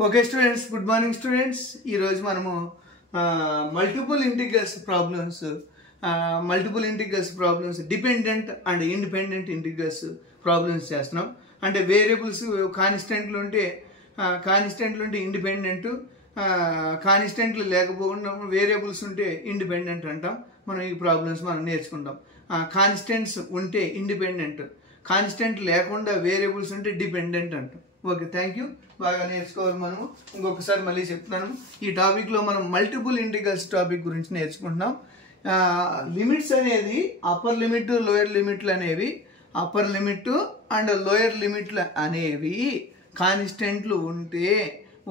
Okay students, good morning students. ఈరోజు మనము multiple integrals problems dependent and independent integrals problems చేస్తున్నాం. అంటే variables కాన్స్టెంట్లు ఉంటే ఇండిపెండెంట్, కాన్స్టెంట్లు లేకపోకుండా వేరియబుల్స్ ఉంటే ఇండిపెండెంట్ అంటాం. మనం ఈ ప్రాబ్లమ్స్ మనం నేర్చుకుంటాం. కాన్స్టెంట్స్ ఉంటే ఇండిపెండెంట్, కాన్స్టెంట్ లేకుండా వేరియబుల్స్ ఉంటే డిపెండెంట్ అంటాం. Okay, thank you. బాగా నేర్చుకోవాలి. మనము ఇంకొకసారి మళ్ళీ చెప్తున్నాను, ఈ టాపిక్లో మనం మల్టిపుల్ ఇంటిగ్రల్స్ టాపిక్ గురించి నేర్చుకుంటున్నాం. లిమిట్స్ అనేది అప్పర్ లిమిట్ లోయర్ లిమిట్లు అనేవి, అప్పర్ లిమిట్ అండ్ లోయర్ లిమిట్లు అనేవి కాన్స్టెంట్లు ఉంటే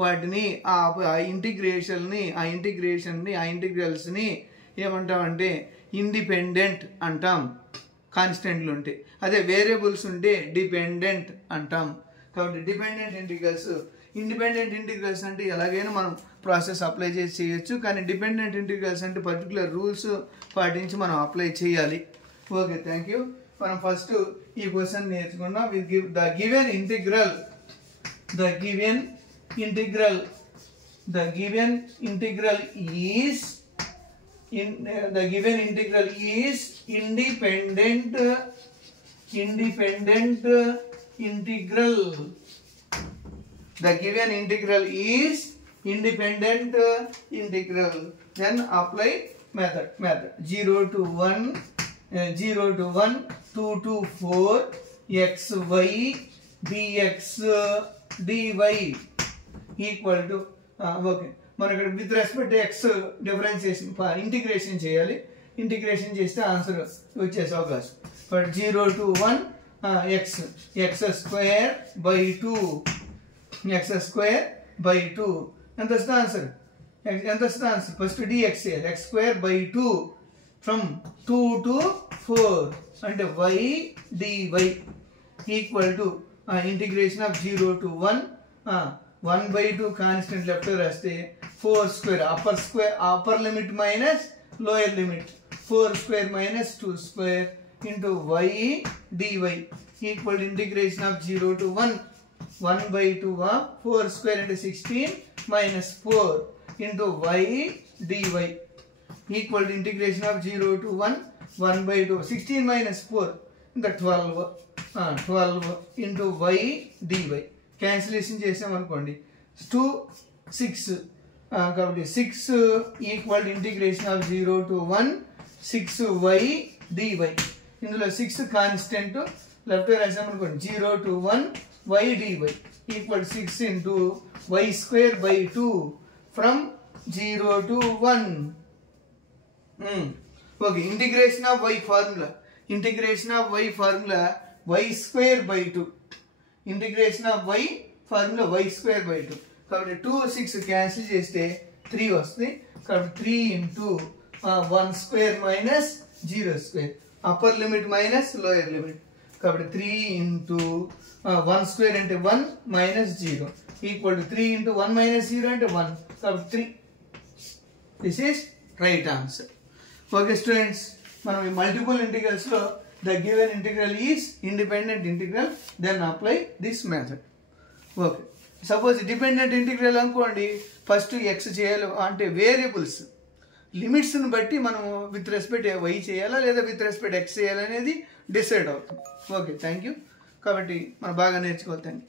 వాటిని ఆ ఇంటిగ్రల్స్ని ఏమంటామంటే ఇండిపెండెంట్ అంటాం, కాన్స్టెంట్లు ఉంటే. అదే వేరియబుల్స్ ఉంటే డిపెండెంట్ అంటాం. కాబట్టి డిపెండెంట్ ఇంటిగ్రల్స్, ఇండిపెండెంట్ ఇంటిగ్రల్స్ అంటే ఎలాగైనా మనం ప్రాసెస్ అప్లై చేసి చేయొచ్చు, కానీ డిపెండెంట్ ఇంటిగ్రల్స్ అంటే పర్టికులర్ రూల్స్ పాటించి మనం అప్లై చేయాలి. Okay, thank you. మనం ఫస్ట్ ఈ క్వశ్చన్ నేర్చుకున్నాం. The given integral is independent integral. The given integral is independent integral. Then apply method 0 to 1 2 to 4 xy dx dy equal to okay, మనం ఇక్కడ with respect X integration చేయాలి. Integration చేస్తే answer వచ్చేసే అవకాశం. For 0 to 1 x square by 2 ఎంత వస్తుంది answer? First dx చేయాలి. x square by 2 from 2 to 4 అంటే y dy equal to integration of 0 to 1 1/2 constant left రాస్తే 4 square upper limit minus lower limit 4 square minus 2 square into y dy equal to integration of 0 to 1 1/2 of 4 square into 16 minus 4 into y dy equal to integration of 0 to 1 1/2 16 minus 4 into 12 into y dy. Cancellation చేసాం అనుకోండి 2 6 కాబట్టి 6 equal to integration of 0 to 1 6y dy. ఇందులో 6 constant left రాసాం అనుకోండి 0 to 1 y dy equal 6 into y square by 2 from 0 to 1. Okay, integration of y formula y square by 2. Integration of y formula y square by 2. కాబట్టి 2 6 cancel చేస్తే 3 వస్తుంది. కాబట్టి 3 into 1 square minus 0 square, upper limit minus lower limit. కాబట్టి 3 into 1 square అంటే 1 minus 0 equal to 3 into 1 minus 0 అంటే 1. కాబట్టి 3. This is right answer. Okay students, మనం ఈ మల్టిపుల్ ఇంటిగ్రల్స్లో the given integral is independent integral, then apply this method. Okay, suppose dependent integral అనుకోండి, first X చేయాలి అంటే వేరియబుల్స్ లిమిట్స్ని బట్టి మనం విత్ రెస్పెక్ట్ వై చేయాలా లేదా విత్ రెస్పెక్ట్ ఎక్స్ చేయాలనేది డిసైడ్ అవుతుంది. Okay, thank you. కాబట్టి మనం బాగా నేర్చుకోవాలి. Thank you.